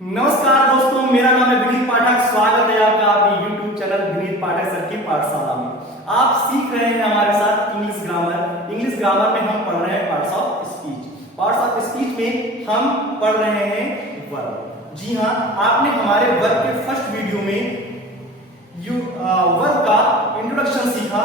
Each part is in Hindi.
नमस्कार दोस्तों, मेरा नाम है विनीत पाठक। स्वागत है आपका अपने YouTube चैनल विनीत पाठक सर की पाठशाला में। आप सीख रहे हैं हमारे साथ इंग्लिश ग्रामर। इंग्लिश ग्रामर में हम पढ़ रहे हैं parts of speech. Parts of speech में हम पढ़ रहे हैं वर्ब। जी हाँ, आपने हमारे वर्ब के फर्स्ट वीडियो में वर्ब का इंट्रोडक्शन सीखा।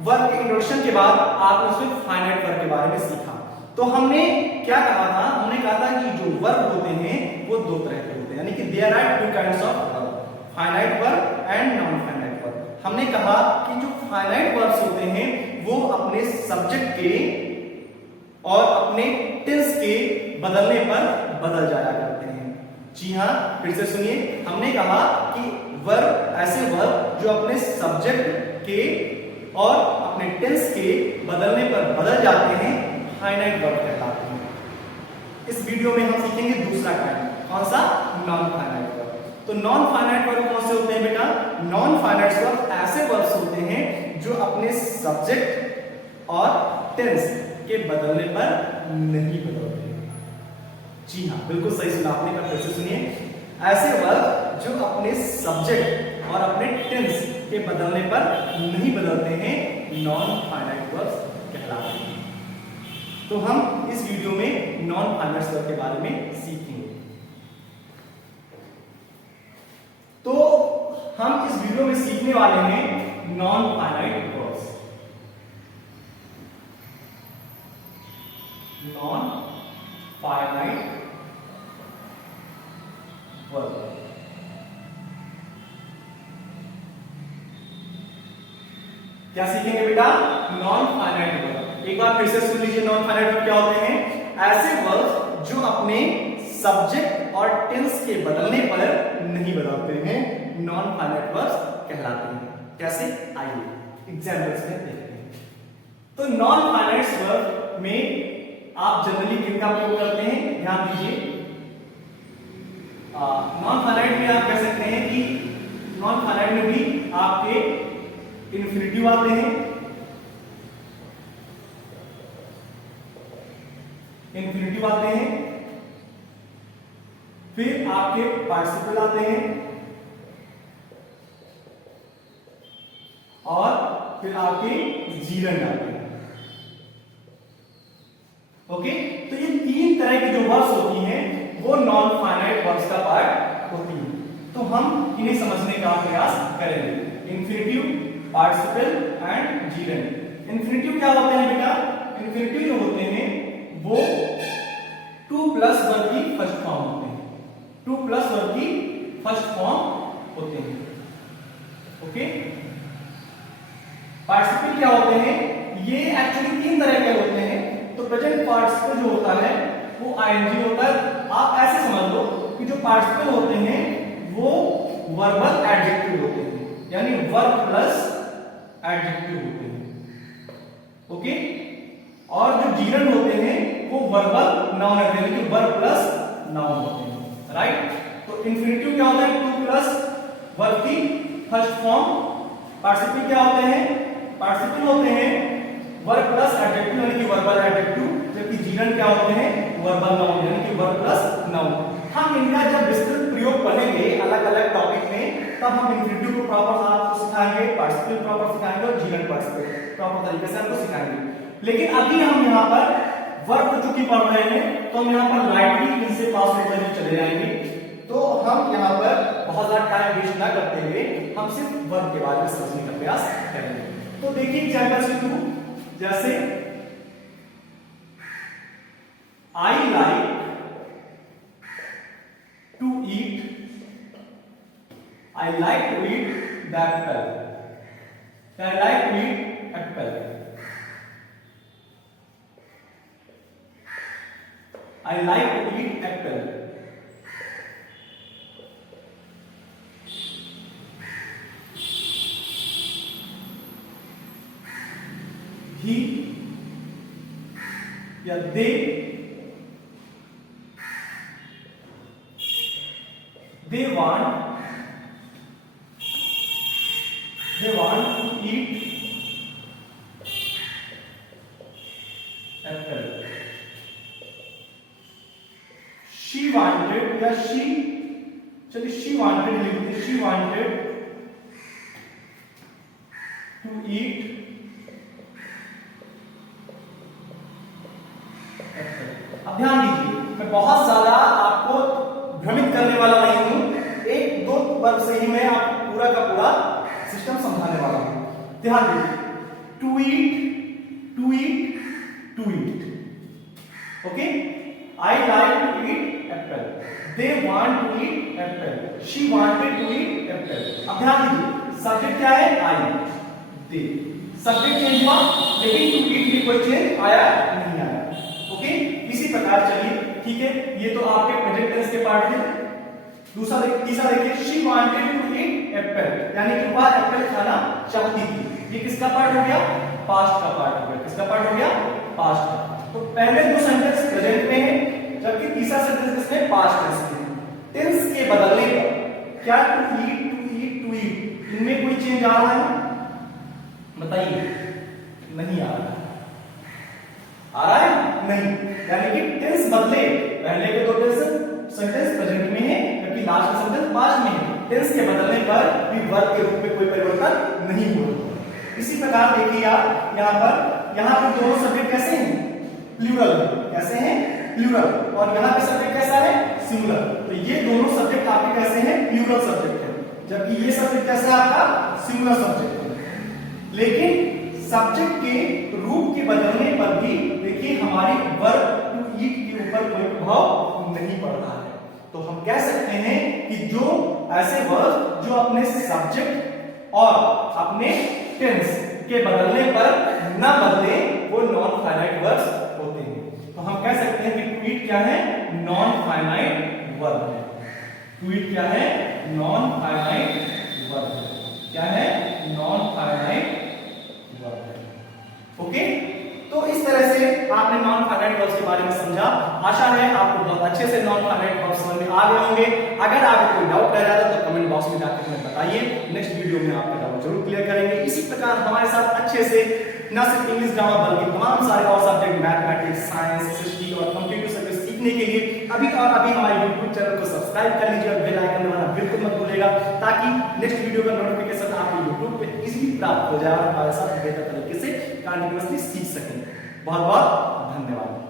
वर्ब के इंट्रोडक्शन के बाद आपने उसमें फाइनाइट वर्ब के बारे में सीखा। तो हमने क्या कहा था? हमने कहा था कि जो वर्ब होते हैं वो दो तरह के होते हैं, यानी कि there are two kinds of verb, finite verb and non finite verb. हमने कहा कि जो फाइनाइट वर्ब्स होते हैं वो अपने सब्जेक्ट के और अपने टेंस के बदलने पर बदल जाया करते हैं। जी हाँ, फिर से सुनिए। हमने कहा कि वर्ब ऐसे वर्ब जो अपने सब्जेक्ट के और अपने टेंस के बदलने पर बदल जाते हैं, फाइनाइट वर्ब कहलाते हैं। इस वीडियो में हम सीखेंगे दूसरा काइंड, कौन सा? Non finite verb. तो नॉन फाइनाइट वर्ब कौन से होते हैं बेटा? नॉन फाइनाइट वर्ब ऐसे वर्ब्स होते हैं जो अपने सब्जेक्ट और टेंस के बदलने पर नहीं बदलते हैं। जी हाँ, बिल्कुल सही सुना आपने। फिर से सुनिए। ऐसे वर्ब जो अपने सब्जेक्ट और अपने टेंस के बदलने पर नहीं बदलते हैं, नॉन फाइनाइट वर्ब्स कहलाते हैं। तो हम इस वीडियो में नॉन फाइनाइट वर्ब के बारे में सीखेंगे। तो हम इस वीडियो में सीखने वाले हैं non finite verbs. Non finite verb. क्या सीखेंगे बेटा? Non finite verb. एक बार फिर से सुन लीजिए। नॉन फाइनाइट वर्ब क्या होते हैं? ऐसे वर्ब जो अपने सब्जेक्ट और टेंस के बदलने पर नहीं बदलते हैं, नॉन फाइनाइट वर्ब्स कहलाते हैं। कैसे? आइए एग्जांपल्स में देखते हैं। तो नॉन फाइनाइट वर्ब में आप जनरली किनका प्रयोग करते हैं? ध्यान दीजिए। नॉन फाइनाइट में आप कह सकते हैं कि नॉन फाइनाइट में भी आपके इन्फिनिटिव आते हैं, इन्फिनिटिव आते हैं, फिर आपके पार्टिसिपल आते हैं और फिर आपके जीरंड आते हैं। ओके, तो ये तीन तरह की जो वर्ब्स होती हैं वो नॉन फाइनाइट वर्ब्स का पार्ट होती हैं। तो हम इन्हें समझने का प्रयास करेंगे। Infinitive, participle and gerund. Infinitive क्या होते हैं बेटा? इन्फिनिटिव जो होते हैं वो 2 प्लस वर्ब की फर्स्ट फॉर्म होते हैं। 2 प्लस वर्ब की फर्स्ट फॉर्म होते हैं। ओके, पार्टिसिपल क्या होते हैं? ये एक्चुअली तीन तरह के होते हैं। तो प्रेजेंट पार्टिसिपल जो होता है वो आईएनजी होता है। आप ऐसे समझ लो कि जो पार्टिसिपल होते हैं वो वर्बल एडजेक्टिव होते हैं, यानी वर्ब प्लस एडजेक्टिव होते हैं। ओके, और जो जीरंड होते हैं वो वर्बल नाउन होते हैं, यानी वर्ब प्लस नाउन होते हैं। राइट? तो इन्फिनिटिव क्या होता है? 2 प्लस वर्ब की फर्स्ट फॉर्म। पार्टिसिपल क्या होते हैं? पार्टिसिपल होते हैं वर्ब प्लस एडजेक्टिव, यानी कि वर्बल एडजेक्टिव। जबकि जीरंड क्या होते हैं? वर्बल नाउन, यानी कि वर्ब प्लस नाउन। हम इनका जब विस्तृत प्रयोग पढ़ेंगे अलग अलग टॉपिक में, तब हम इन्फिनिटिव को प्रॉपर आपको सिखाएंगे, पार्टिसिपल प्रॉपर सिखाएंगे और जीरंड पार्टिसिपल प्रॉपर तरीके से आपको सिखाएंगे। लेकिन अभी हम यहाँ पर वर्ब को चूंकि पढ़ रहे हैं तो हम यहाँ पर लाइटली इनसे पास होते हुए चले जाएंगे। तो हम यहाँ पर बहुत ज्यादा टाइम वेस्ट ना करते हुए हम सिर्फ वर्ब के बारे में समझने का प्रयास करेंगे। तो देखिए एग्जांपल्स के थ्रू, जैसे I like to eat, I like to eat the apple, I like to eat apple, I like to eat apple. He या they want to eat apple. She wanted या या शी, चलिए शी वांटेड लिखते, she wanted to eat apple. अब ध्यान दीजिए, मैं बहुत ज्यादा आपको भ्रमित करने वाला नहीं हूं, एक दो वर्ग से ही मैं आपको पूरा का पूरा सिस्टम समझाने वाला हूं। ध्यान दीजिए, to eat, to eat, to eat, okay. I like to eat apple, they want to eat apple, she wanted to eat apple. अब ध्यान दीजिए, सब्जेक्ट क्या है? आई, दे, सब्जेक्ट चेंज हुआ लेकिन टू ईट में कोई चेंज आया नहीं आया, ओके। इसी प्रकार चलिए, ठीक है, ये तो आपके प्रेजेंट टेंस के पार्ट थे। दूसरा तीसरा देखिए, she wanted to eat apple, यानी कि वह एप्पल खाना चाहती थी। ये किसका पार्ट हो गया? पास्ट का पार्ट हो गया। किसका पार्ट हो गया? पास्ट का। तो पहले दो सेंटेंस प्रेजेंट में है, जबकि तीसरा सेंटेंस किसमें? पास्ट टेंस में। टेंस के बदलने पर क्या to eat, to eat, to eat, इनमें कोई चेंज आ रहा है? बताइए, नहीं आ रहा है। आ रहा है? नहीं, यानी कि टेंस बदले, पहले के दो सेंटेंस प्रेजेंट में है, जबकि लास्ट सेंटेंस पास्ट में है। टेंस के बदलने पर भी वर्ब के रूप में कोई परिवर्तन नहीं हुआ। इसी प्रकार देखिए आप यहाँ पर दोनों सब्जेक्ट कैसे हैं? प्लूरल है। कैसे हैं? प्लूरल। और यहाँ पे सब्जेक्ट कैसा है? सिंगुलर। तो ये दोनों सब्जेक्ट आपके कैसे हैं? प्लूरल सब्जेक्ट है, जबकि ये सब्जेक्ट कैसा है आपका? सिंगुलर सब्जेक्ट है। लेकिन सब्जेक्ट के रूप के बदलने पर भी देखिए हमारी वर्ब टू ईट के ऊपर कोई प्रभाव नहीं पड़ रहा है। तो हम कह सकते हैं कि जो ऐसे वर्ब जो अपने सब्जेक्ट और अपने टेंस के बदलने पर न बदले, वो नॉन फाइनाइट वर्ब्स होते हैं। तो हम कह सकते हैं कि टू ईट क्या है? नॉन फाइनाइट वर्ब है। टू ईट क्या है? नॉन फाइनाइट वर्ब है। क्या है? नॉन फाइनाइट वर्ब है, ओके। तो इस तरह से आपने नॉन फाइनाइट वर्ब्स के बारे में समझा। आशा है आपको बहुत अच्छे से नॉन फाइनाइट वर्ब्स समझ में आ गए होंगे। अगर आपको कोई डाउट रह जाता तो कमेंट बॉक्स में जाकर हमें बताइए, नेक्स्ट वीडियो में आपका डाउट जरूर क्लियर करेंगे। इसी प्रकार हमारे साथ अच्छे से न सिर्फ इंग्लिश ग्रामर बल्कि तमाम सारे और सब्जेक्ट, मैथमेटिक्स, साइंस, हिस्ट्री और कंप्यूटर सर्विस सीखने के लिए अभी हमारे YouTube चैनल को सब्सक्राइब कर लीजिए और बेल आइकन दबाना बिल्कुल मत भूलिएगा, ताकि नेक्स्ट वीडियो का नोटिफिकेशन आपको YouTube पे इजीली प्राप्त हो जाए और हमारे साथ बेहतर तरीके से कंटिन्यूअसली सीख सकें। बहुत बहुत धन्यवाद।